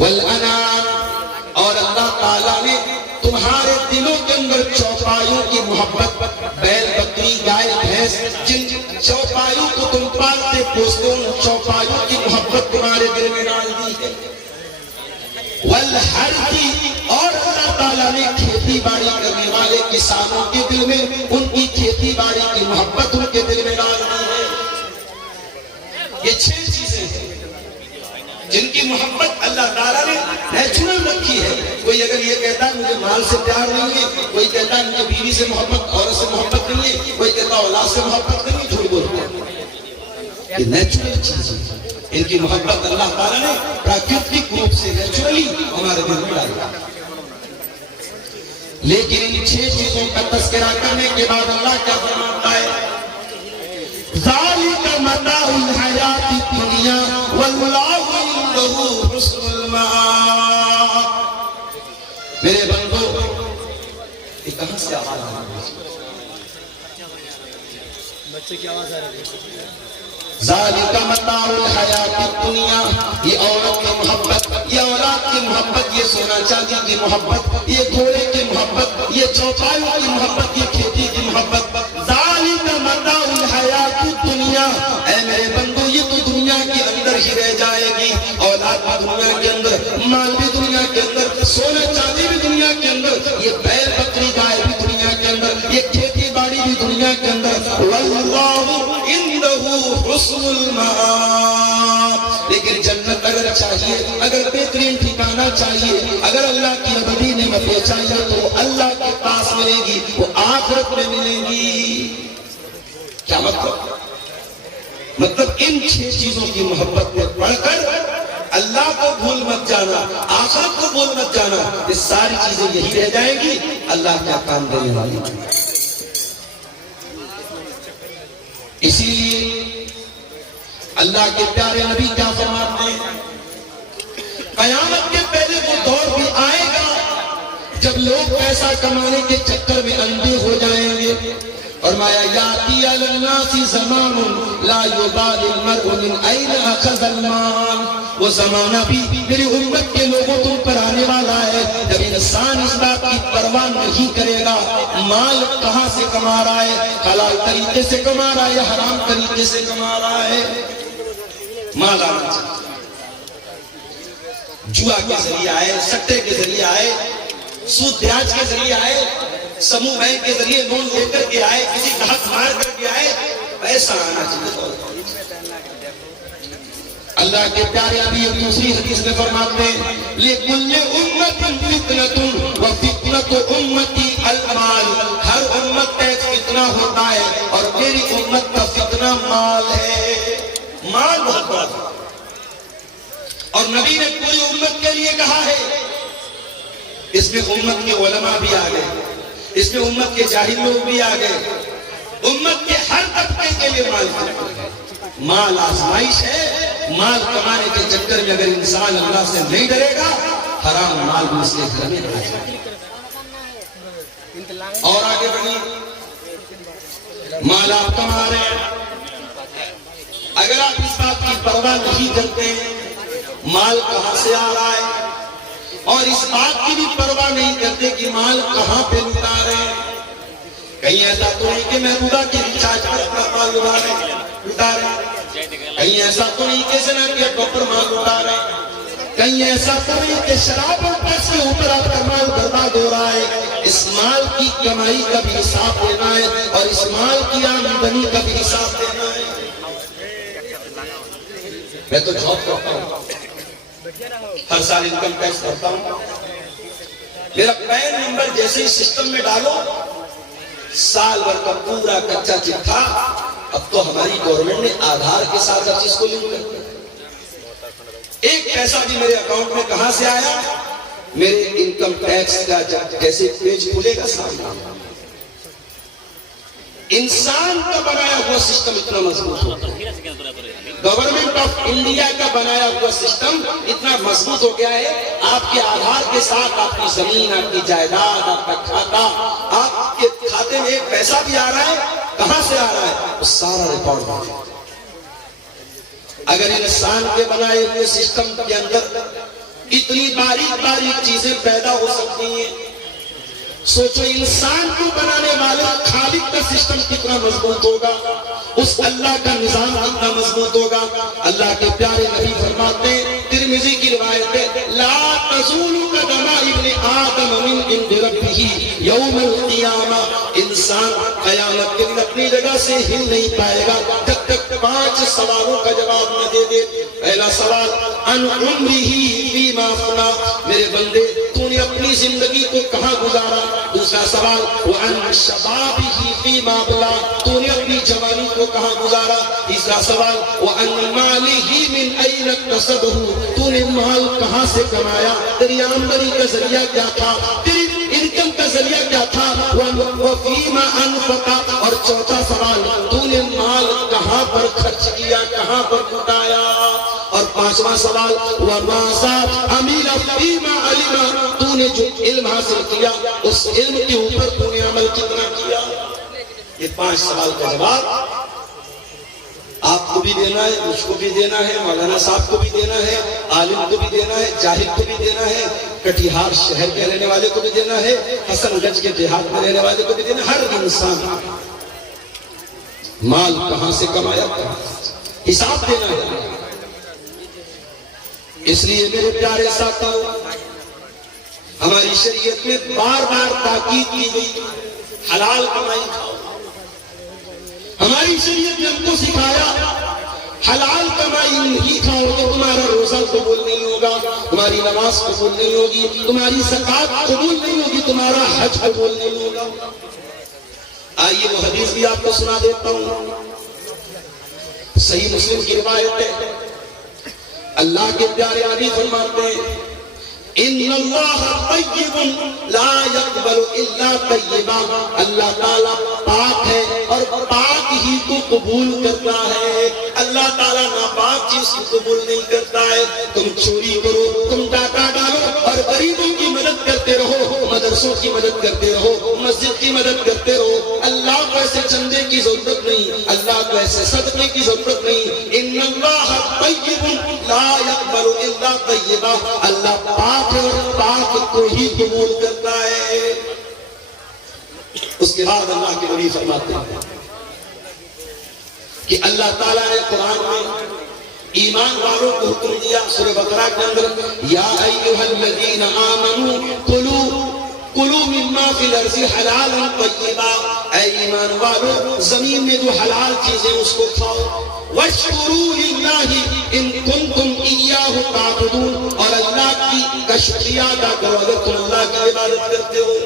والانام، اور اللہ تعالیٰ نے تمہارے دلوں کے اندر چوپایوں کی محبت، بیل بکری گائے بھینس، جن چوپایوں کو تم پالتے پوستے ان چوپایوں کی محبت تمہارے دل میں ڈال دی ہے۔ والحرث، اور اللہ تعالیٰ نے کھیتی باڑی کرنے والے کسانوں کے دل میں ان کی کھیتی باڑی کی محبت ان کے دل میں ڈال دی ہے۔ یہ 6 چیزیں ہیں جن کی محبت اللہ تعالیٰ نے نیچرل رکھی ہے۔ کوئی اگر یہ کہتا ہے مجھے مال سے پیار نہیں ہے، کوئی کہتا ہے مجھے بیوی سے محبت، عورت سے محبت نہیں ہے، کوئی کہتا ہے اولاد سے محبت نہیں ہے، جھوٹ بولتا ہے۔ یہ نیچرل چیزیں ہیں، ان کی محبت اللہ تعالیٰ نے پراکرتک روپ سے نیچرلی ہمارے دل میں ڈالی۔ لیکن ان 6 چیزوں کا تذکرہ کرنے کے بعد اللہ کیا فرماتا ہے؟ ذَلِكَ مَتَاعُ الْحَيَاةِ الدُّنْيَا وَاللَّهُ عِندَهُ حُسْنُ الْمَآبِ۔ میرے بندو، یہ کہاں سے آواز آ رہی ہے؟ بچے کی آواز آ رہی ہے۔ ذَلِكَ مَتَاعُ الْحَيَاةِ الدُّنْيَا، یہ عورت کی محبت، یہ اولاد کی محبت، یہ سونا چاندی کی محبت، یہ گھوڑے کی محبت، یہ چوپایوں کی محبت، یہ کھیتی کی محبت۔ ذَلِكَ مَتَاعُ الْحَيَاةِ الدُّنْيَا، اے میرے بندو یہ تو دنیا کے اندر ہی رہ جائے گی، اولاد بھی دنیا کے اندر، مال بھی دنیا کے اندر، سونا چاندی بھی دنیا کے اندر، یہ بیل بکری گائے بھی دنیا کے اندر، یہ کھیتی باڑی بھی دنیا کے اندر۔ وَاللَّهُ عِندَهُ حُسْنُ الْمَآبِ، لیکن جنت اگر چاہیے، اگر بہترین ٹھکانہ چاہیے، اگر اللہ کی ابدی نعمتیں چاہیے تو اللہ کے پاس ملے گی، وہ آخرت میں ملے گی۔ کیا مطلب ان 6 چیزوں کی محبت میں پڑھ کر اللہ کو بھول مت جانا، آخرت کو بھول مت جانا، یہ ساری چیزیں یہی رہ جائیں گی، اللہ کیا کام دینے والی۔ اسی لیے اللہ کے پیارے نبی کیا فرماتے ہیں؟ قیامت کے پہلے وہ دور بھی آئے گا جب لوگ پیسہ کمانے کے چکر میں اندھے ہو جائیں گے، اور مایا یاتی علی الناس زمان لا یبالی المرء من این اخذ المال، وہ زمانہ بھی میری امت کے لوگوں تم پر آنے والا ہے جب انسان اس بات کی پرواہ نہیں کرے گا مال کہاں سے کما رہا ہے، حلال طریقے سے کما رہا ہے یا حرام طریقے سے کما رہا ہے۔ مال آنا چاہیے، جوا کے ذریعے آئے، سٹے کے ذریعے آئے، سود بیاج کے ذریعے آئے، سموہ بینک کے ذریعے لون لے کر کے آئے، کسی کا حق مار کر کے آئے، پیسہ آنا چاہیے۔ اللہ کے پیارے نبی دوسری حدیث میں فرماتے ہیں لِكُلِّ أُمَّةٍ فِتْنَةٌ وَفِتْنَةُ أُمَّتِي الْمَالُ، ہر امت کا ایک فتنہ ہوتا ہے اور میری امت کا فتنہ مال ہے۔ مال بہت بڑا تھا، اور نبی نے پوری امت کے لیے کہا ہے، اس میں امت کے علماء بھی آ گئے، اس میں امت کے جاہل لوگ بھی آ گئے، امت کے ہر طبقے کے لیے مال ہے۔ مال آزمائش ہے، مال کمانے کے چکر میں اگر انسان اللہ سے نہیں ڈرے گا حرام مال بھی اس کے گھر میں آ جائے۔ اور آگے بڑھیے، مال آپ کما رہے ہیں، اگر آپ اس بات کی پرواہ نہیں کرتے مال کہاں سے آ رہا ہے، اور اس بات کی بھی پرواہ نہیں کرتے کہ مال کہاں پہ لٹا رہے ہیں، کہیں ایسا تو نہیں کہ محبوبہ کی ریچارج پر مال لٹا رہے ہیں، کہیں ایسا تو نہیں کہ زنا کے اوپر مال اٹھا رہے ہیں، کہیں ایسا تو نہیں کہ شراب اور ٹیکس کے اوپر آپ کا مال برباد ہو رہا ہے۔ اس مال کی کمائی کا بھی حساب دینا ہے اور اس مال کی آمدنی کا بھی حساب دینا ہے۔ میں تو جاب کرتا ہوں، ہر سال انکم ٹیکس کرتا ہوں، میرا پین نمبر جیسے ہی سسٹم میں ڈالو سال بھر کا پورا کچا چٹھا، اب تو ہماری گورنمنٹ نے آدھار کے ساتھ ہر چیز کو لنک کر دیا، ایک پیسہ بھی میرے اکاؤنٹ میں کہاں سے آیا، میرے انکم ٹیکس کا جیسے پیج کھلے گا سامنے۔ انسان کا بنایا ہوا سسٹم اتنا مضبوط ہوتا ہے، گورنمنٹ آف انڈیا کا بنایا ہوا سسٹم اتنا مضبوط ہو گیا ہے، آپ کے آدھار کے ساتھ آپ کی زمین، آپ کی جائیداد، آپ کا کھاتا، آپ کے کھاتے میں ایک پیسہ بھی آ رہا ہے کہاں سے آ رہا ہے وہ سارا ریکارڈ ہوتا ہے۔ اگر انسان کے بنائے ہوئے سسٹم کے اندر اتنی باریک باریک چیزیں پیدا ہو سکتی ہیں. سوچو انسان کو بنانے والے خالق کا سسٹم کتنا مضبوط ہوگا, اس اللہ کا نظام کتنا مضبوط ہوگا. اللہ کے پیارے نبی فرماتے ہیں, ترمذی کی روایت ہے, لا تزول قدم ابن آدم من عند ربہ یوم القیامہ, انسان قیامت کے دن اپنی جگہ سے ہل نہیں پائے گا جب تک 5 سوالوں کا جواب نہ دے دے. پہلا سوال ان عمرہ فیما افنا, میرے بندے تو نے اپنی زندگی کو کہاں گزارا. دوسرا سوال وعن شبابہ فیما ابلا, تو نے اپنی جوانی کو کہاں گزارا. تیسرا سوال وعن مالہ من این اکتسبہ, تو نے مال کہاں سے کمایا, تیری آمدنی کا ذریعہ کیا تھا, تیری انکم کا ذریعہ کیا تھا. وفیما انفقا, اور چوتھا سوال تو نے مال کہاں پر خرچ کیا, کہاں پر لٹایا. اور پانچواں سوال وماذا عمل فیما علم, تو نے جو علم حاصل کیا اس علم کے اوپر تو نے عمل کتنا کیا. یہ 5 سوال کا جواب آپ کو بھی دینا ہے, مجھ کو بھی دینا ہے, مولانا صاحب کو بھی دینا ہے, عالم کو بھی دینا ہے, جاہل کو بھی دینا ہے, کٹیہار شہر کے رہنے والے کو بھی دینا ہے, حسن گنج کے دیہات میں رہنے والے کو بھی دینا ہے. ہر انسان مال کہاں سے کمایا, حساب دینا ہے. اس لیے میرے پیارے ساتھیوں, ہماری شریعت میں بار بار تاکید کی گئی حلال کمائی کھاؤ. ہماری شریعت نے ہم کو سکھایا حلال کمائی نہیں کھاؤ تو تمہارا روزہ قبول نہیں ہوگا, تمہاری نماز قبول نہیں ہوگی, تمہاری زکات قبول نہیں ہوگی, تمہارا حج قبول نہیں ہوگا. آئیے وہ حدیث بھی آپ کو سنا دیتا ہوں. صحیح مسلم کی روایت ہے, اللہ کے پیارے نبی فرماتے ہیں ان اللہ طیب لا یقبل الا طیبا, اللہ تعالیٰ پاک ہے اور پاک ہی کو قبول کرتا ہے. اللہ تعالیٰ ناپاک چیز کو قبول نہیں کرتا ہے. تم چوری کرو, تم ڈاکہ ڈالو اور غریبوں کی مدد کرتے رہو, مدرسوں کی مدد کرتے رہو, مسجد کی مدد کرتے رہو, اللہ کو ایسے چندے کی ضرورت نہیں, اللہ کو ایسے صدقے کی ضرورت نہیں. ان اللہ طیب لا یقبل الا طیبا, اللہ پاک اور پاک کو ہی قبول کرتا ہے. اس کے بعد اللہ کے نبی فرماتے ہیں کہ اللہ تعالیٰ نے قرآن میں ایمان والوں کو حکم دیا سورہ بقرہ کے اندر, یا ایھا الذین آمنوا کلوا مما فی الارض حلالا طیبا, اے ایمان والو زمین میں جو حلال چیزیں اس کو کھاؤ. واشکروا للہ ان کنتم ایاہ تعبدون, اور اللہ کا شکریہ ادا کرو اگر تم اللہ کی عبادت کرتے ہو.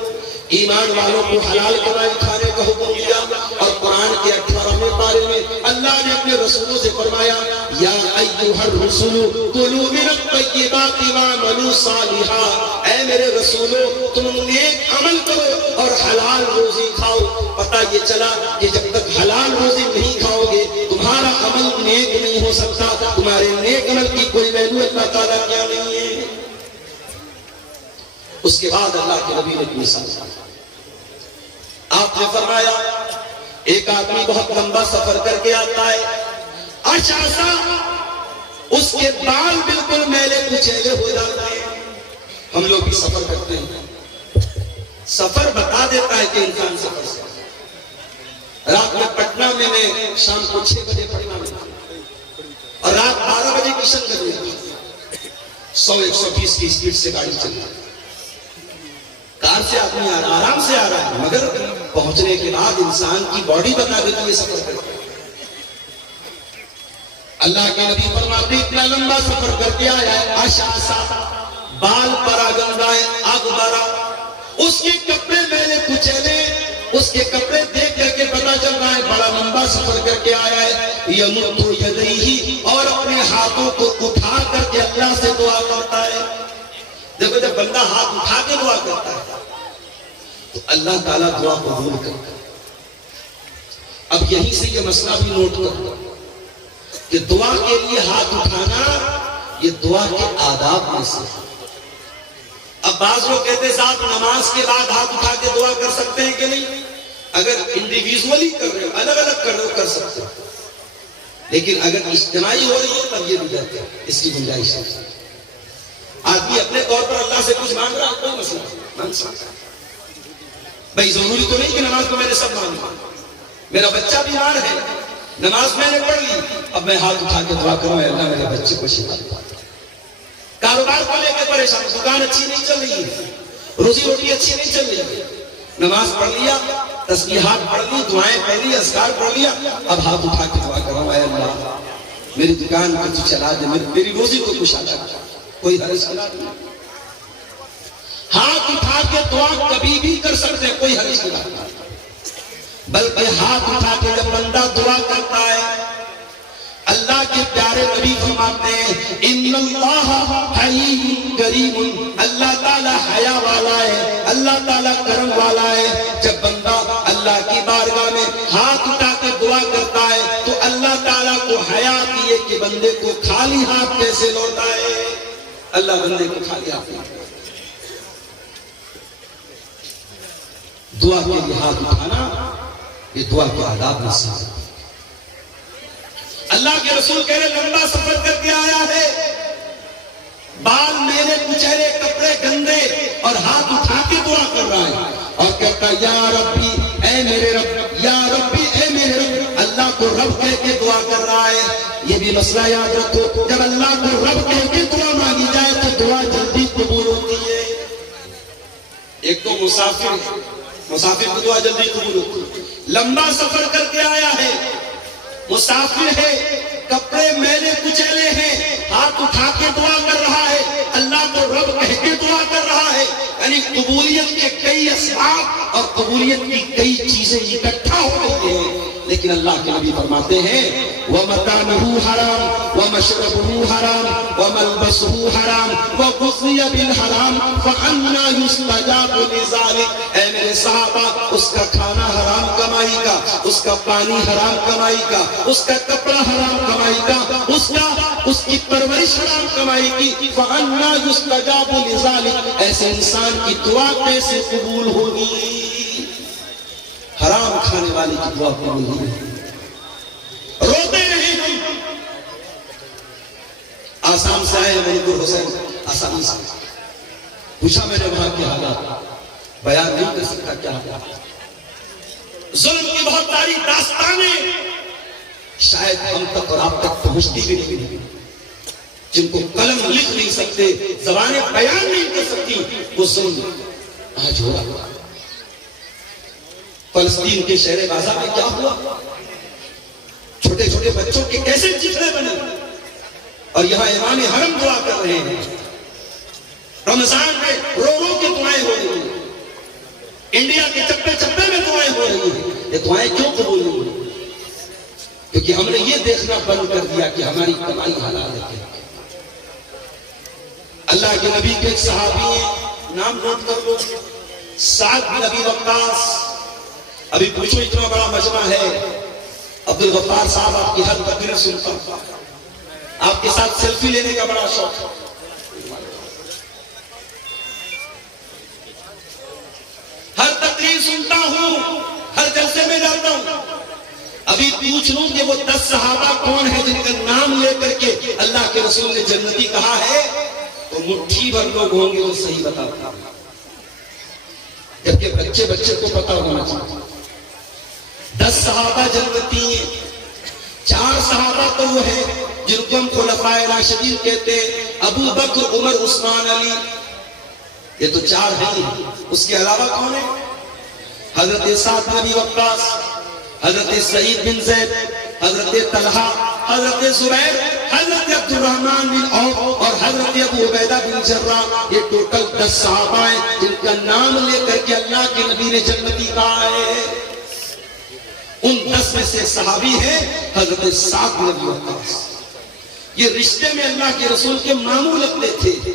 ایمان والوں کو حلال کمائی کھانے کا حکم دیا. اور قرآن کے 18ویں پارے میں اللہ نے اپنے رسولوں سے فرمایا یا ایھا الرسول کلوا من الطیبات واعملوا صالحا, اے میرے رسولو تم نیک عمل کرو اور حلال روزی کھاؤ. پتہ یہ چلا کہ جب تک حلال روزی نہیں کھاؤ گے تمہارا عمل نیک نہیں ہو سکتا, تمہارے نیک عمل کی کوئی ویلیو اللہ تعالیٰ کیا نہیں ہے. اس کے بعد اللہ کے نبی نے مثال آپ نے فرمایا ایک آدمی بہت لمبا سفر کر کے آتا ہے, اشعثا, اس کے بال بالکل میلے کچیلے ہو جاتے ہیں. ہم لوگ بھی سفر کرتے ہیں, سفر بتا دیتا ہے کہ انسان سفر سے. رات میں پٹنہ میں نے شام کو 6 بجے پٹنہ میں اور رات 12 بجے کشن گنج میں 100-120 کی سپیڈ سے گاڑی چل رہی ہے. کار سے آدمی آ رہا, آرام سے آ رہا ہے, مگر پہنچنے کے بعد انسان کی باڈی بتا دیتی ہے سفر کرتے. اللہ کے نبی فرماتے اتنا لمبا سفر کر کے آیا ہے, اشعثا, بال پراگندہ ہے, اغبرا, اس کے کپڑے میلے کچیلے, اس کے کپڑے دیکھ کر کے پتا چل رہا ہے بڑا لمبا سفر کر کے آیا ہے. یمد یدیہ, اور اپنے ہاتھوں کو اٹھا کر کے اللہ سے دعا کرتا ہے. دیکھو جب بندہ ہاتھ اٹھا کے دعا کرتا ہے تو اللہ تعالیٰ دعا قبول کرتا ہے. اب یہیں سے یہ مسئلہ بھی نوٹ کرو کہ دعا کے لیے ہاتھ اٹھانا یہ دعا کے آداب میں سے. اب بعض لوگ کہتے ہیں صاحب نماز کے بعد ہاتھ اٹھا کے دعا کر سکتے ہیں کہ نہیں؟ اگر انڈیویژولی کر رہے ہو, الگ الگ کر رہے ہو, کر سکتے ہو, لیکن اگر اجتماعی ہو رہی ہے تب یہ بدعت ہے, اس کی گنجائش ہے. آدمی سے کچھ مانگ رہا ہے کوئی مسئلہ مانگ سکتا ہے بھائی، ضروری تو نہیں کہ نماز کو میں نے سب مانگا. میرا بچہ بیمار ہے، نماز میں نے پڑھ لی، اب میں ہاتھ اٹھا کے دعا کروں اے اللہ میرے بچے کو شفا دے. کاروبار کو لے کے پریشان، دکان اچھی نہیں چل رہی ہے، روزی روٹی اچھی نہیں چل رہی ہے، نماز پڑھ لیا، تسبیحات پڑھ لی، دعائیں پڑھ لی، اذکار پڑھ لیا، اب ہاتھ اٹھا کے دعا کروں اے اللہ میری دکان کو تو چلا دے، میری روزی کو کچھ آتا ہے، کوئی حرج نہیں. ہاتھ اٹھا کے دعا کبھی بھی کر سکتے ہیں، کوئی حرج نہیں، بلکہ ہاتھ اٹھا کے جب بندہ دعا کرتا ہے اللہ کے پیارے نبی فرماتے ہیں ان اللہ حلیم کریم، اللہ تعالیٰ حیا والا ہے، اللہ تعالیٰ کرم والا ہے. جب بندہ اللہ کی بارگاہ میں ہاتھ اٹھا کے دعا کرتا ہے تو اللہ تعالیٰ کو حیا آتی ہے کہ بندے کو خالی ہاتھ کیسے لوٹا ہے. اللہ بندے کو خالی ہاتھ نہیں. دعا کے لیے ہاتھ اٹھانا یہ دعا کے آداب میں سے. اللہ کے رسول کہہ رہے لمبا سفر کر کے آیا ہے، بال میرے کچہرے، کپڑے گندے، اور ہاتھ اٹھا کے دعا کر رہا ہے اور کہتا یا ربی اے میرے رب، یا ربی اے میرے رب. اللہ کو رب کہہ کے دعا کر رہا ہے. یہ بھی مسئلہ یاد رکھو، جب اللہ کو رب کہہ کے دعا مانگی جائے تو دعا جلدی قبول ہوتی ہے. ایک تو مسافر کو دعا جلدی قبول ہوتی ہے. لمبا سفر کر کے آیا ہے، مسافر ہے، کپڑے میلے کچیلے ہیں، ہاتھ اٹھا کے دعا کر رہا ہے، اللہ کو رب کہہ کے دعا کر رہا ہے. یعنی قبولیت کے کئی اسباب اور قبولیت کی کئی چیزیں اکٹھا ہو گئی ہیں. لیکن اللہ کے نبی فرماتے ہیں وَمَطْعَمُهُ حَرَامٌ وَمَشْرَبُهُ حَرَامٌ وَمَلْبَسُهُ حَرَامٌ وَغُذِّيَ بِالْحَرَامِ فَأَنَّىٰ يُسْتَجَابُ لِذَٰلِكَ. اے میرے صحابہ، اس کا کھانا حرام کمائی کا، اس کا پانی حرام کمائی کا، اس کا کپڑا حرام کمائی کا، اس کی پرورش حرام کمائی کی. فَأَنَّىٰ يُسْتَجَابُ لِذَٰلِكَ. ایسے انسان کی دعا کیسے قبول ہوگی؟ حرام کھانے والے کی دعا قبول نہیں ہوگی. روتے نہیں ہم. آسام سے آئے منیپور حسین، آسام سے پوچھا میں نے وہاں کے حالات، بیان نہیں کر سکتا کیا حالات. ظلم کی بہت ساری داستانیں شاید ہم تک اور آپ تک پہنچتی بھی نہیں، جن کو قلم لکھ نہیں سکتے، زبانیں بیان نہیں کر سکتی. وہ ظلم آج ہو رہا. فلسطین کے شہر غزہ میں کیا ہوا؟ چھوٹے چھوٹے بچوں کے کیسے چترے بنے، اور یہاں امام حرم دعا کر رہے ہیں. رمضان میں رو رو کے دعائیں ہو رہی ہیں، انڈیا کے چپے چپے میں دعائیں ہو رہی ہیں. یہ دعائیں کیوں قبول نہیں ہوئی؟ کیونکہ ہم نے یہ دیکھنا بند کر دیا کہ ہماری کمائی حلال ہے. اللہ کے نبی کے ایک صحابی ہیں، نام نوٹ کر لو، سعد بن ابی وقاص. ابھی پوچھو اتنا بڑا مجمع ہے، عبدالغفار صاحب آپ کی ہر تقریر سنتا ہوں، آپ کے ساتھ سیلفی لینے کا بڑا شوق ہے. ہر تقریر سنتا ہوں، ہر جلسے میں جاتا ہوں. ابھی پوچھ لوں کہ وہ 10 صحابہ کون ہیں جن کا نام لے کر کے اللہ کے رسول نے جنتی کہا ہے، تو مٹھی بھر لوگ ہوں گے وہ صحیح بتاتا. جبکہ بچے کو پتا ہونا چاہیے. 10 صحابہ جنتی ہیں. 4 صحابہ تو وہ ہیں جن کو ہم خلفائے راشدین کہتے ہیں، ابو بکر، عمر، عثمان، علی. یہ تو 4 ہیں. اس کے علاوہ کون ہے؟ حضرت سعد بن ابی وقاص، حضرت سعید بن زید، حضرت طلحہ، حضرت زبیر، حضرت عبد الرحمن بن عوف اور حضرت ابو عبیدہ بن جراح. یہ ٹوٹل 10 صحابہ ہیں جن کا نام لے کر کے اللہ کے نبی نے جنتی کہا ہے. ان 10 میں سے صحابی ہیں حضرت سعد بن ابی وقاص. یہ رشتے میں اللہ کے رسول کے ماموں لگتے تھے.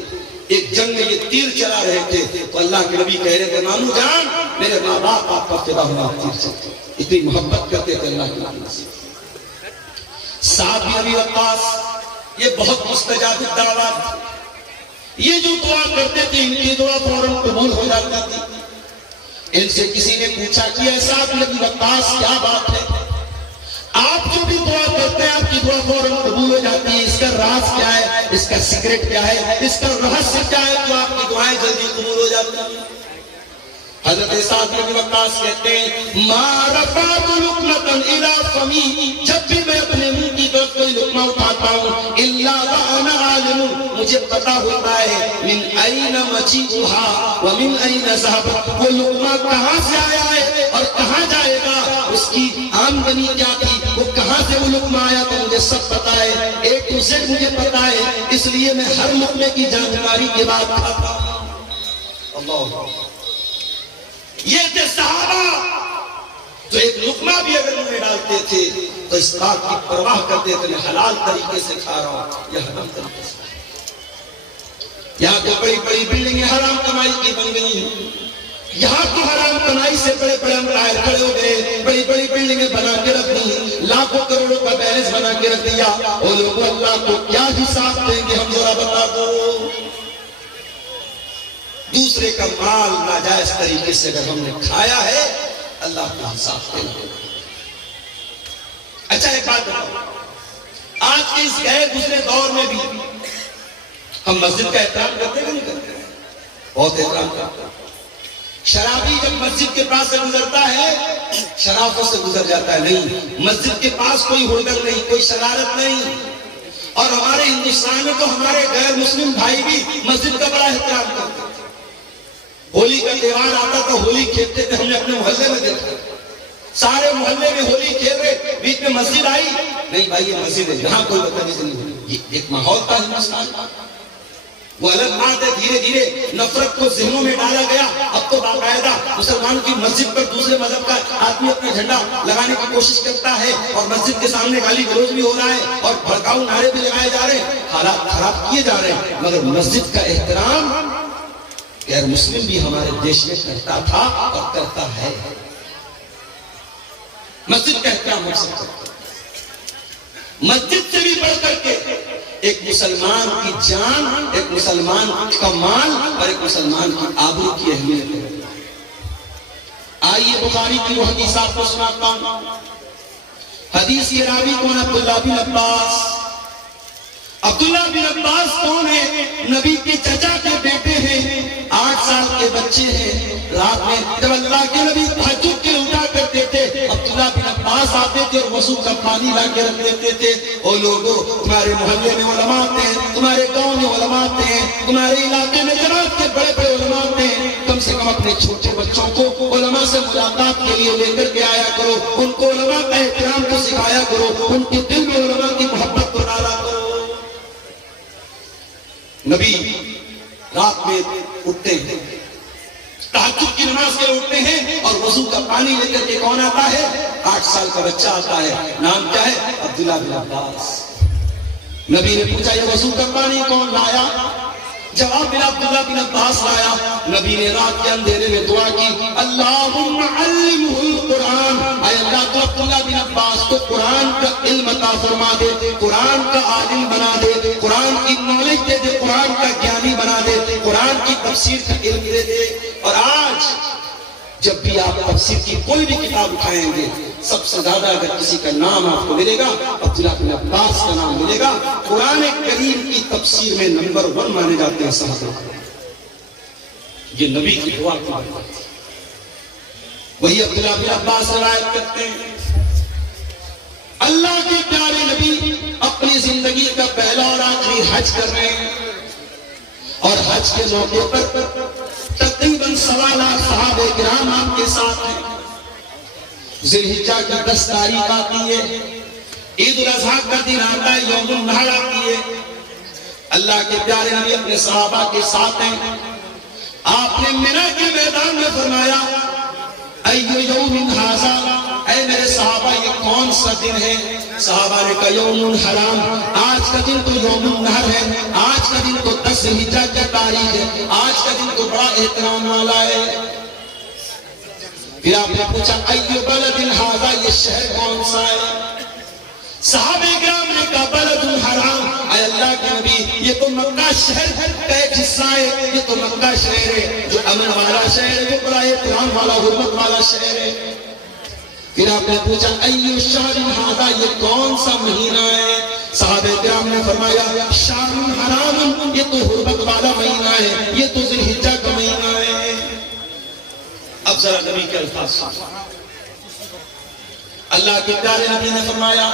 ایک جنگ میں یہ تیر چلا رہے تھے تو اللہ کے نبی کہہ رہے تھے ماموں جان میرے ماں باپ آپ پر فدا ہوا آپ تیر چلتے. اتنی محبت کرتے تھے اللہ کے نبی سے. سعد بن ابی وقاص یہ بہت مستجاب الدعوات. یہ جو دعا کرتے تھے ان کی دعا فوراً قبول ہو جاتی تھی. ان سے کسی نے پوچھا کہ اے سعد بن ابی وقاص کیا بات ہے؟ آپ جو بھی دعا کرتے ہیں آپ کی دعا فوراً قبول ہو جاتی ہے. اس کا راز کیا ہے؟ اس کا سیکرٹ کیا ہے؟ اس کا رہسیہ کیا ہے جو آپ کی دعائیں جاتی ہے۔ حضرت سعد بن وقاص کہتے ہیں ما رفعت لقمة الى فمی، جب بھی میں اپنے منہ کی طرف کوئی لقمہ اٹھاتا ہوں الا وانا عالم، مجھے پتا ہوتا ہے من این مجیئها ومن این ذهب، وہ لقمہ کہاں سے آیا ہے اور کہاں جائے گا، اس کی آمدنی کیا تھی، وہ کہاں سے وہ لقمہ آیا تو مجھے سب پتا ہے، A to Z مجھے پتا ہے، اس لیے میں ہر لقمے کی جانکاری کے بعد کھاتا ہوں۔ اللہ، یہ تھے صحابہ جو ایک لقمہ بھی اگر منہ میں ڈالتے تھے تو اس بات کی پرواہ کرتے تھے میں حلال طریقے سے کھا رہا ہوں یا حرام طریقے سے۔ یہاں تو بڑی بڑی بلڈنگیں حرام کمائی کی بن گئی ہیں، یہاں تو حرام کمائی سے بڑے بڑے امپائر کھڑے ہو گئے، بڑی بڑی بلڈنگیں بنا کے رکھ دی، لاکھوں کروڑوں کا بیلنس بنا کے رکھ دیا، اور لوگ اللہ کو کیا حساب دیں گے ہم ذرا بتا دو۔ دوسرے کا مال ناجائز طریقے سے اگر ہم نے کھایا ہے اللہ کو حساب دیں گے۔ اچھا ایک بات بتاؤ، آج کے اس گئے گزرے دور میں بھی ہم مسجد کا احترام کرتے ہیں نہیں کرتے؟ بہت احترام کرتے ہیں۔ شرابی جب مسجد کے پاس سے گزرتا ہے شرابوں سے گزر جاتا ہے، نہیں، مسجد کے پاس کوئی ہولڈر نہیں، کوئی شرارت نہیں۔ اور ہمارے ہندوستان میں تو ہمارے غیر مسلم بھائی بھی مسجد کا بڑا احترام کرتے ہیں۔ ہولی کا تہوار آتا تھا، ہولی کھیلتے تھے، ہم نے اپنے محلے میں دیکھا، سارے محلے میں ہولی کھیل رہے، بیچ میں مسجد آئی، نہیں بھائی یہ مسجد ہے، یہاں کوئی بدتمیزی نہیں ہوئی۔ یہ ایک ماحول تھا ہندوستان کا، وہ الگ بات ہے۔ دھیرے دھیرے نفرت کو ذہنوں میں ڈالا گیا، اب تو باقاعدہ مسلمان کی مسجد پر دوسرے مذہب کا آدمی اپنا جھنڈا لگانے کی کوشش کرتا ہے، اور مسجد کے سامنے گالی گلوچ بھی ہو رہا ہے اور بھڑکاؤ نعرے بھی لگائے جا رہے ہیں، حالات خراب کیے جا رہے ہیں۔ مگر مسجد کا احترام غیر مسلم بھی ہمارے دیش میں کرتا تھا اور کرتا ہے۔ مسجد کا احترام ہو سکتا ہے، مسجد سے بھی بڑھ کر کے ایک مسلمان کی جان، ایک مسلمان کا مال اور ایک مسلمان کی آبرو کی اہمیت ہے۔ آئیے بخاری کی وہ حدیث آپ کو سناتا ہوں۔ حدیث کے راوی کون؟ عبداللہ بن عباس۔ عبداللہ بن عباس کون ہے؟ نبی کے چچا کے بیٹے ہیں، 8 سال کے بچے ہیں۔ رات میں جب اللہ کے نبی تہجد کے اٹھا کرتے تھے، عبداللہ بن عباس آتے تھے اور وضو کا پانی لا کے رکھ دیتے تھے۔ او لوگوں، تمہارے محلے میں علماء آتے ہیں، تمہارے گاؤں میں علماء آتے ہیں، تمہارے علاقے میں جناب کے بڑے بڑے علماء آتے ہیں، کم سے کم اپنے چھوٹے بچوں کو علماء سے ملاقات کے لیے لے کر کے آیا کرو، ان کو علماء کا احترام کو سکھایا کرو، ان کے دل میں علماء کی محبت کو ڈالا کرو۔ نبی رات میں اٹھتے ہیں، تہجد کی نماز کے اٹھتے ہیں اور وضو کا پانی لے کر کے کون آتا ہے؟ 8 سال کا بچہ آتا ہے، نام کیا ہے؟ عبداللہ بن عباس۔ نبی نے پوچھا یہ وضو کا پانی کون لایا؟ جواب ملا عبداللہ بن عباس لایا۔ نبی نے رات کے اندھیرے میں دعا کی، اللہم علمہ القرآن، اے اللہ تو عبداللہ بن عباس کو قرآن کا علم عطا فرما دے، قرآن کا عالم بنا دے، قرآن کی نالج دے دے، قرآن کا گیانی بنا دے، قرآن کی تفسیر کا علم دے دے۔ اور آج جب بھی آپ تفسیر کی کوئی بھی کتاب اٹھائیں گے، سب سے زیادہ اگر کسی کا نام آپ کو ملے گا عبداللہ بن عباس کا نام ملے گا۔ قرآن کریم کی تفسیر میں نمبر 1 مانے جاتے ہیں صحابہ۔ یہ نبی کی دعا کی بات ہے، وہی عبداللہ بن عباس روایت کرتے ہیں، اللہ کے پیارے نبی اپنی زندگی کا پہلا اور آخری حج کر رہے ہیں، اور حج کے موقع پر تقریباً 1.25 لاکھ صحابہ کرام آپ کے ساتھ ہیں۔ ذی الحجہ کی 10 تاریخ آتی ہے، عید الاضحیٰ کا دن آتا ہے، یوم النحر آتی ہے، اللہ کے پیارے نبی اپنے صحابہ کے ساتھ ہیں۔ آپ نے منی کے میدان میں فرمایا، ایو یوم ھذا، اے میرے صحابہ یہ کون سا دن ہے؟ صحابہ نے کہا یوم الحرام، آج کا دن تو یوم النحر ہے، آج کا دن تو 10 ذی الحجہ کی تاریخ ہے، آج کا دن تو بڑا احترام والا ہے۔ پھر آپ نے پوچھا ایو بلد ھذا، یہ شہر کون سا ہے؟ صحابہ کرام نے کہا بلد الحرام، اے اللہ کے نبی یہ تو مکہ شہر کا ایک حصہ ہے، یہ تو مکہ شہر ہے جو امن والا شہر ہے، جو بڑا احترام والا حرمت والا شہر ہے۔ پھر آپ نے پوچھا ایو شہر ھذا، یہ کون سا مہینہ ہے؟ صحابہ کرام نے فرمایا شہر حرام، یہ تو حرمت والا مہینہ ہے، یہ تو ذی الحجہ کا مہینہ ہے۔ اب ذرا نبی کے الفاظ سنو. اللہ کے پیارے نبی نے فرمایا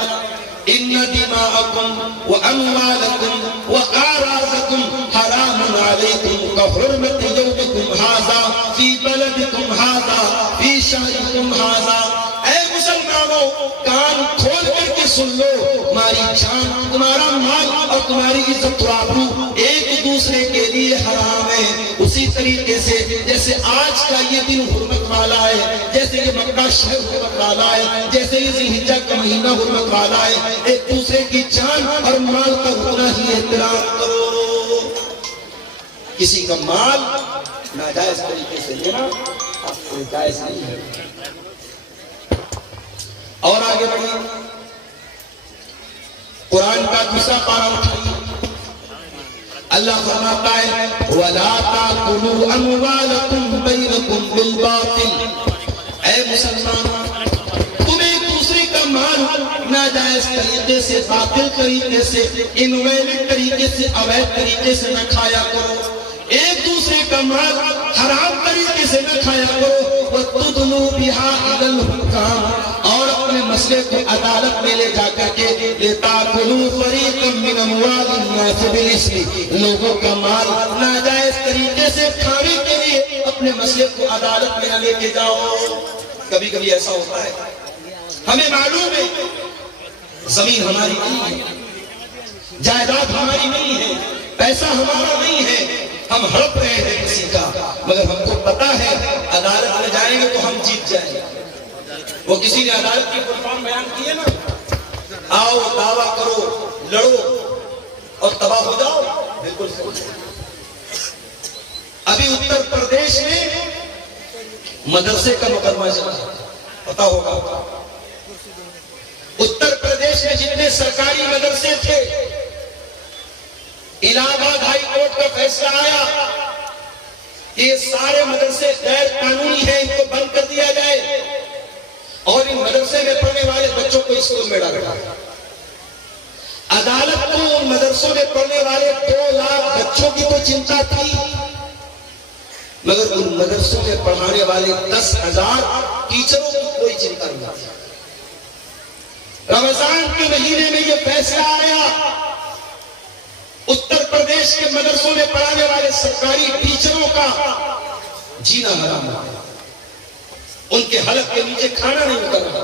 ان دماءکم واموالکم واعراضکم حرام علیکم کحرمت یومکم ھذا فی بلدکم ھذا فی شہرکم ھذا. اے مسلمانوں کان کھول کر کے سن لو، تمہاری جان، تمہارا مال اور تمہاری عزت و آبرو ایک دوسرے کے لیے حرام ہے. اسی طریقے سے جیسے آج کا یہ دن حرمت والا ہے، جیسے یہ مکہ شہر حرمت والا ہے، جیسے یہ ذی الحجہ کا مہینہ حرمت والا ہے، ایک دوسرے کی جان اور مال کا اتنا ہی احترام کرو. کسی کا مال ناجائز طریقے سے لینا آپ کو جائز نہیں ہے. اور آگے بڑھیں، قرآن کا دوسرا پارہ اٹھائیے. اللہ فرماتا ہے وَلَا تَأْكُلُوا أَمْوَالَكُمْ بَيْنَكُمْ بِالْبَاطِلِ. اے مسلمان تم ایک دوسرے کا مال ناجائز طریقے سے، باطل طریقے سے، انویلڈ طریقے سے، اویدھ طریقے سے نہ کھایا کرو. ایک دوسرے کا مال حرام طریقے سے نہ کھایا کرو. وَتُدْلُوا بِهَا إِلَى الْحُكَامِ، اور اپنے مسئلے کو عدالت میں لے جا کر کے لِتَأْكُلُوا فَرِيقًا مِّنْ أَمْوَالِ النَّاسِ بِالْإِثْمِ، لوگوں کا مال ناجائز طریقے سے کھانے کے لیے اپنے مسئلے کو عدالت میں نہ لے کے جاؤ. کبھی کبھی ایسا ہوتا ہے، ہمیں معلوم ہے زمین ہماری نہیں ہے، جائیداد ہماری نہیں ہے، پیسہ ہمارا نہیں ہے، ہم ہڑپ رہے ہیں کسی کا، مگر ہم کو پتا ہے عدالت میں جائیں گے تو ہم جیت جائیں گے. وہ کسی نے عدالت کی فل فارم بیان کی ہے نا، آؤ دعویٰ کرو، لڑو اور تباہ ہو جاؤ. بالکل ابھی اتر پردیش میں مدرسے کا مقدمہ چلا، پتا ہوگا. اتر پردیش میں جتنے سرکاری مدرسے تھے، الہ آباد ہائی کورٹ کا فیصلہ آیا کہ یہ سارے مدرسے غیر قانونی ہیں، ان کو بند کر دیا جائے اور ان مدرسے میں پڑھنے والے بچوں کو اسکول میں ڈالا جائے. عدالت کو ان مدرسوں میں پڑھنے والے 2 لاکھ بچوں کی تو چنتا تھی، مگر ان مدرسوں میں پڑھانے والے 10,000 ٹیچروں کی کوئی چنتا نہیں تھی. رمضان کے مہینے میں یہ فیصلہ آیا، اتر پردیش کے مدرسوں میں پڑھانے والے سرکاری ٹیچروں کا جینا حرام ہے. ان کے حلق کے نیچے کھانا نہیں اتر رہا.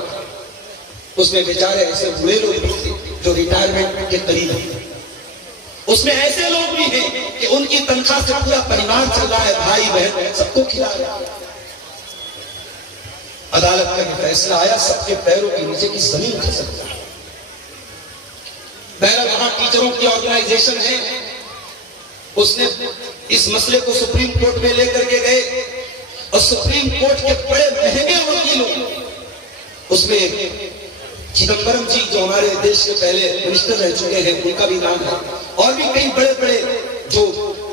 اس میں بیچارے ایسے ہوئے لوگ بھی تھے جو ریٹائرمنٹ کے قریب ہیں، اس میں ایسے لوگ بھی ہیں کہ ان کی تنخواہ سے پورا پریوار چل رہا ہے، بھائی بہن سب کو کھلا رہا ہے. عدالت کا یہ فیصلہ آیا، سب کے پیروں کے نیچے کی زمین کھسک گئی. بہرحال وہاں ٹیچروں کی آرگنائزیشن ہے، اس نے اس مسئلے کو سپریم کورٹ میں لے کر کے گئے اور سپریم کورٹ کے بڑے مہنگے وکیلوں، اس میں چدمبرم جی جو ہمارے دیش کے پہلے منسٹر رہ چکے ہیں ان کا بھی نام ہے، اور بھی کئی بڑے بڑے جو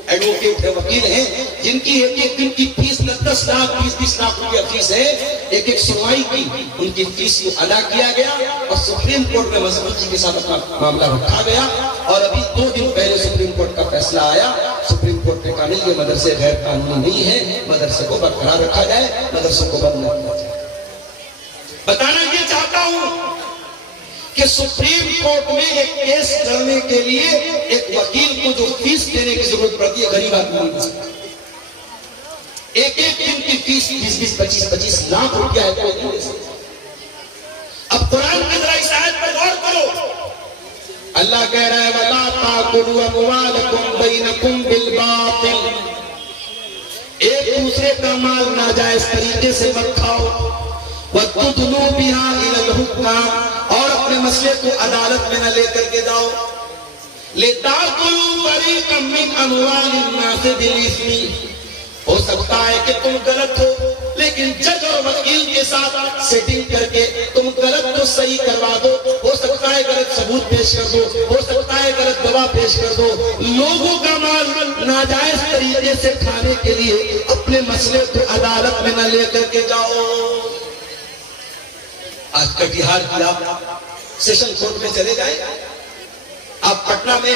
ایڈوکیٹ ہیں، وکیل ہیں، جن کی ایک ایک دن کی فیس 10 لاکھ 20 لاکھ روپیہ فیس ہے. ایک ایک سنوائی کی ان کی فیس کو ادا کیا گیا اور سپریم کورٹ میں مذہب جی کے ساتھ اپنا معاملہ رکھا گیا. اور ابھی 2 دن پہلے سپریم کورٹ کا فیصلہ آیا. سپریم کورٹ نے کہا نہیں، یہ مدرسے غیر قانونی نہیں ہے، مدرسے کو برقرار رکھا جائے، مدرسوں کو بند نہ کیا جائے. بتانا یہ چاہتا ہوں کہ سپریم کورٹ میں ایک کیس لڑنے کے لیے ایک وکیل کو جو فیس دینے کی ضرورت پڑتی ہے غریب آدمی نہیں دے سکتا. ایک ایک دن کی فیس 20 25 لاکھ روپیہ ہے، کوئی نہیں دے سکتا. اب قرآن کی ذرا اس آیت پر غور کرو. اللہ کہہ رہا ہے وَلَا تَأْكُلُوا أَمْوَالَكُمْ بَيْنَكُمْ بِالْبَاطِلِ، ایک دوسرے کا مال ناجائز طریقے سے مت کھاؤ. وَتُدْلُوا بِهَا إِلَى الْحُكَامِ، اور اپنے مسئلے کو عدالت میں نہ لے کر کے جاؤ. لِتَأْكُلُوا فَرِيقًا مِّنْ أَمْوَالِ النَّاسِ بِالْإِثْمِ، ہو سکتا ہے کہ تم غلط ہو، لیکن جج اور وکیل کے ساتھ سیٹنگ کر کے تم غلط کو صحیح کروا دو. ہو سکتا ہے غلط ثبوت پیش کر دو، ہو سکتا ہے غلط گواہ پیش کر دو. لوگوں کا مال ناجائز طریقے سے کھانے کے لیے اپنے مسئلے کو عدالت میں نہ لے کر کے جاؤ. آج کٹیہار کی آپ سیشن کورٹ میں چلے جائیں، آپ پٹنہ میں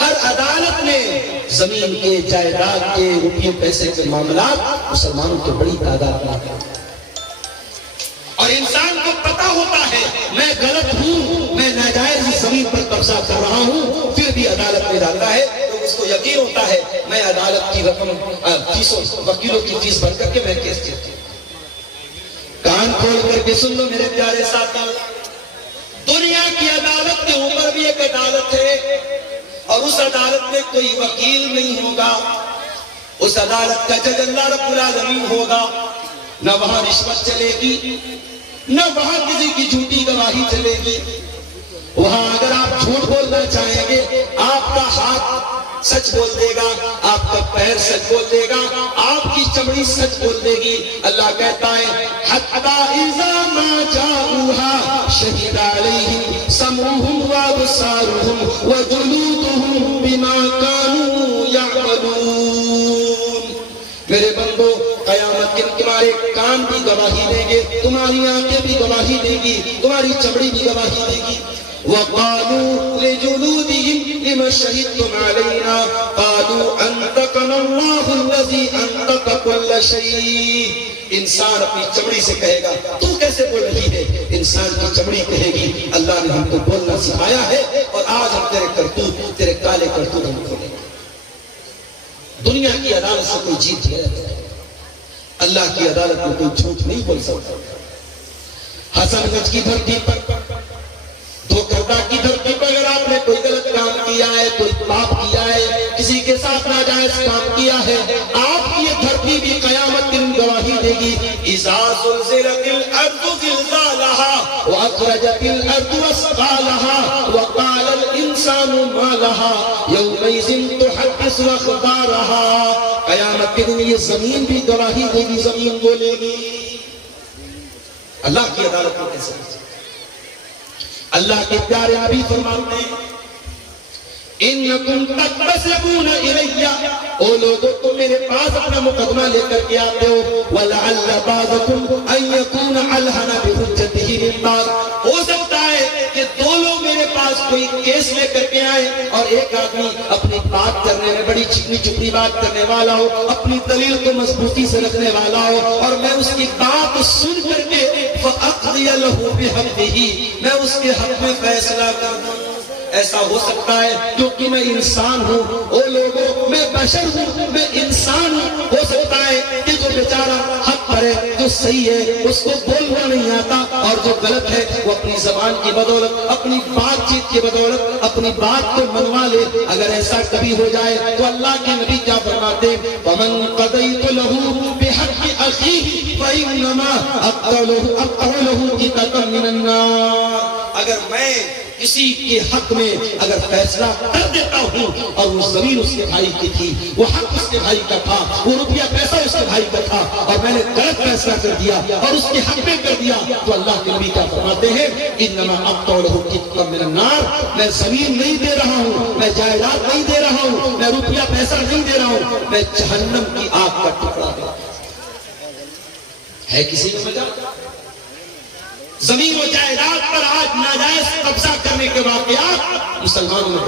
ہر عدالت میں زمین کے، جائیداد کے، روپیے پیسے کے معاملات مسلمانوں کی بڑی تعداد میں ہیں، اور انسان کو پتا ہوتا ہے میں غلط ہوں، میں ناجائز زمین پر قبضہ کر رہا ہوں، پھر بھی عدالت میں جاتا ہے تو اس کو یقین ہوتا ہے میں عدالت کی رقم فیسوں، وکیلوں کی فیس بھر کر کے میں کیس جیتتا ہوں۔ کان کھول کر کے سن لو میرے پیارے ساتھیوں، دنیا کی عدالت کے اوپر بھی ایک عدالت ہے، اور اس عدالت میں کوئی وکیل نہیں ہوگا، اس عدالت کا جج اللہ رب العالمین ہوگا، نہ وہاں رشوت چلے گی، نہ وہاں کسی کی جھوٹی گواہی چلے گی، وہاں اگر آپ جھوٹ بولنا چاہیں گے آپ کا ہاتھ سچ بول دے گا، آپ کا پیر سچ بول دے گا، آپ کی چمڑی سچ بول دے گی۔ اللہ کہتا ہے حَتَّى إِذَا مَا جَاءُوهَا شَهِدَ عَلَيْهِمْ سَمْعُهُمْ وَأَبْصَارُهُمْ وَجُلُودُهُمْ بِمَا كَانُوا يَعْمَلُونَ۔ میرے بندو، قیامت کے تمہارے کان بھی گواہی دیں گے، تمہاری آنکھیں بھی گواہی دیں گی، تمہاری چمڑی بھی گواہی دے گی۔ وَقَالُوا لِجُلُودِهِمْ لِمَ شَهِدتُّمْ عَلَيْنَا قَالُوا أَنطَقَنَا اللَّهُ الَّذِي أَنطَقَ كُلَّ شَيْءٍ۔ انسان اپنی چمڑی سے کہے گا تو کیسے بول رہی ہے؟ انسان کی چمڑی کہے گی اللہ نے ہم کو بولنا سکھایا ہے، اور آج ہم تیرے کرتوت، تیرے کالے کرتوت ہم کھولیں گے۔ دنیا کی عدالت سے کوئی جیت ہے، اللہ کی عدالت میں کوئی جھوٹ نہیں بول سکتا۔ حسن گنج کی دھرتی پر، دھوکردہ کی دھرتی پر اگر آپ نے کوئی غلط کام کیا ہے، کوئی پاپ کیا ہے، کسی کے ساتھ ناجائز کام کیا ہے، آپ کی یہ دھرتی بھی قیامت دن گواہی دے گی۔ اذا زلزلت الارض زلزالها واخرجت الارض اثقالها وقال الانسان ما لها يومئذ تحدث اخبارها۔ قیامت کے دن یہ زمین بھی گواہی دے گی، زمین بولے گی۔ اللہ کی عدالت میں کیسے؟ اللہ کے پیارے نبی فرماتے ہیں انکم تقتسبون الی، او لوگوں تم میرے پاس اپنا مقدمہ لے کر کے آتے ہو، ولعل بعضکم ان یکون الہن بحجتہ من بعض، ہو سکتا ہے کہ دو لوگ میرے پاس کوئی کیس لے کر کے آئے، اور ایک آدمی اپنی بات کرنے میں بڑی چکنی چپڑی بات کرنے والا ہو، اپنی دلیل کو مضبوطی سے رکھنے والا ہو، اور میں اس کی بات سن کر کے فَأَقْضِيَ لَهُ بِحَقِّهِ، میں اس کے حق میں فیصلہ کر دوں۔ ایسا ہو سکتا ہے کیونکہ میں انسان ہوں، او لوگوں میں بشر ہوں، میں انسان ہوں، ہو سکتا ہے کہ جو بیچارہ حق پر ہے، جو صحیح ہے، اس کو بولنا نہیں آتا، اور جو غلط ہے وہ اپنی زبان کی بدولت، اپنی بات چیت کی بدولت اپنی بات کو منوا لے۔ اگر ایسا کبھی ہو جائے تو اللہ کے نبی کیا فرماتے ہیں وَمَنْ قَضَيْتُ لَهُ بِحَقِّ أَخِيهِ فَإِنَّمَا أَقْطَعُ لَهُ قِطَعًا مِنَ النَّارِ۔ اگر میں کسی کے حق میں اگر فیصلہ کر دیتا ہوں، اور وہ زمین اس کے بھائی کی تھی، وہ حق اس کے بھائی کا تھا، وہ روپیہ پیسہ اس کے بھائی کا تھا، اور میں نے غلط فیصلہ کر دیا اور اس کے حق میں کر دیا، تو اللہ کے نبی کیا فرماتے ہیں انما اقطع له قطعا من النار، میں زمین نہیں دے رہا ہوں، میں جائیداد نہیں دے رہا ہوں، میں روپیہ پیسہ نہیں دے رہا ہوں، میں جہنم کی آگ کا ٹکڑا دے رہا ہوں۔ ہے کسی کو مجال؟ زمین و جائیداد پر آج ناجائز قبضہ کرنے کے واقعات مسلمانوں میں